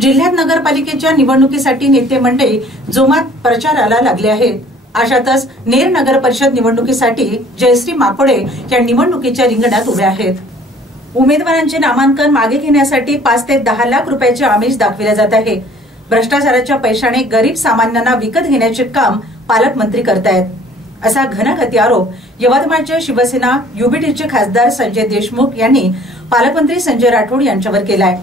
जिल्ह्यात नगरपालिकेच्या निवडणुकीसाठी नेते मंडळी जोमात प्रचाराला लागले आहेत। अशातच नेर नगर परिषद निवडणुकीसाठी जयश्री माकोडे या निवडणुकीच्या रिंगणात उभ्या आहेत। उमेदवारांचे नामांकन मागे घेण्यासाठी 5 ते 10 लाख रुपयाचे आमिष दाखविले जात आहे। भ्रष्टाचाराच्या पैशाने गरीब सामान्यांना विकत घेण्याचे काम पालकमंत्री करतायत असा घणाघाती आरोप यवतमाळचे शिवसेना युबीटीचे खासदार संजय देशमुख यांनी पालकमंत्री संजय राठोड यांच्यावर केलाय।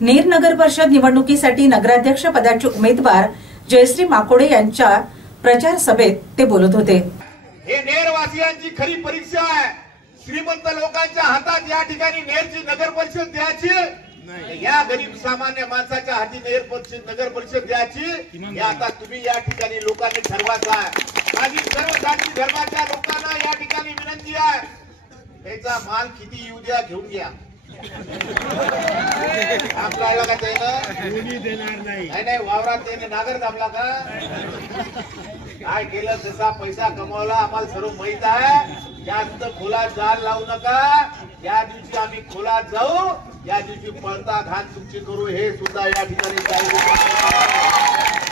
नेर नगर परिषद निवडणुकीसाठी नगराध्यक्ष पदाचे उमेदवार जयश्री माकोडे यांच्या प्रचार सभेत ते बोलत होते। हे नेरवासियांची खरी परीक्षा आहे। श्रीमंत लोकांच्या हातात या ठिकाणी नेरची नगर परिषद द्यायची, या गरीब सामान्य माणसाच्या हाती नगर परिषद द्यायची, हे आता तुम्ही या ठिकाणी लोकांनी ठरवायचं आहे। माझी सर्व जाती धर्माच्या लोकांना या ठिकाणी विनंती आहे, त्याचा माल किती येऊ द्या, घेऊन घ्या। आपल्याला का त्यानं देणार नाही वावरात त्याने नागर दाबला का काय केलं, जसा पैसा कमवला आम्हाला सर्व माहित आहे। जास्त खोलात जाल लावू नका, या दिवशी आम्ही खोलात जाऊ, या दिवशी पळता घाण तुमची करू, हे सुद्धा या ठिकाणी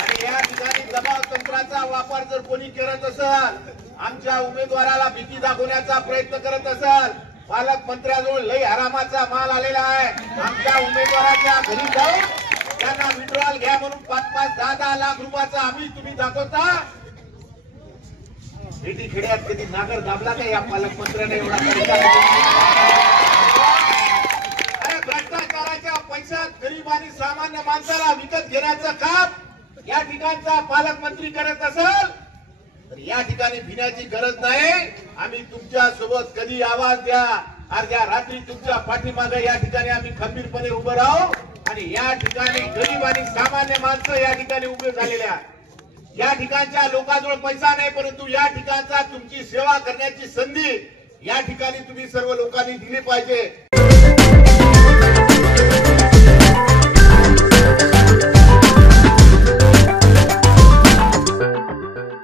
आणि या ठिकाणी दबाव तंत्राचा वापर जर कोणी करत असेल, आमच्या उमेदवाराला भीती दाखवण्याचा प्रयत्न करत असेल, पालकमंत्र्याजवळ लई आरामाचा माल आलेला आहे। आमच्या उमेदवाराच्या घरी जाऊन त्यांना विड्रॉल घ्या म्हणून 5-5, 10-10 लाख रुपयाचा आम्ही तुम्ही दाखवता। भेटी खेड्यात कधी नागर दाबला का या पालकमंत्र्याने एवढा पैसा? अरे भ्रष्टाचाराच्या पैशात गरीब आणि सामान्य माणसाला विकत घेण्याचं काम या ठिकाणचा पालकमंत्री करत असेल तर या ठिकाणी भिण्याची गरज नाही। आम्ही तुमच्या सोबत कधी आवाज द्या, अर्ध्या रात्री तुमच्या पाठीमागे या ठिकाणी आम्ही खंबीरपणे उभे राहू आणि या ठिकाणी गरीब आणि सामान्य माणसं या ठिकाणी उभे झालेले आहेत। या ठिकाणच्या लोकांजवळ पैसा नाही, परंतु या ठिकाणचा तुमची सेवा करण्याची संधी या ठिकाणी तुम्ही सर्व लोकांनी दिली पाहिजे।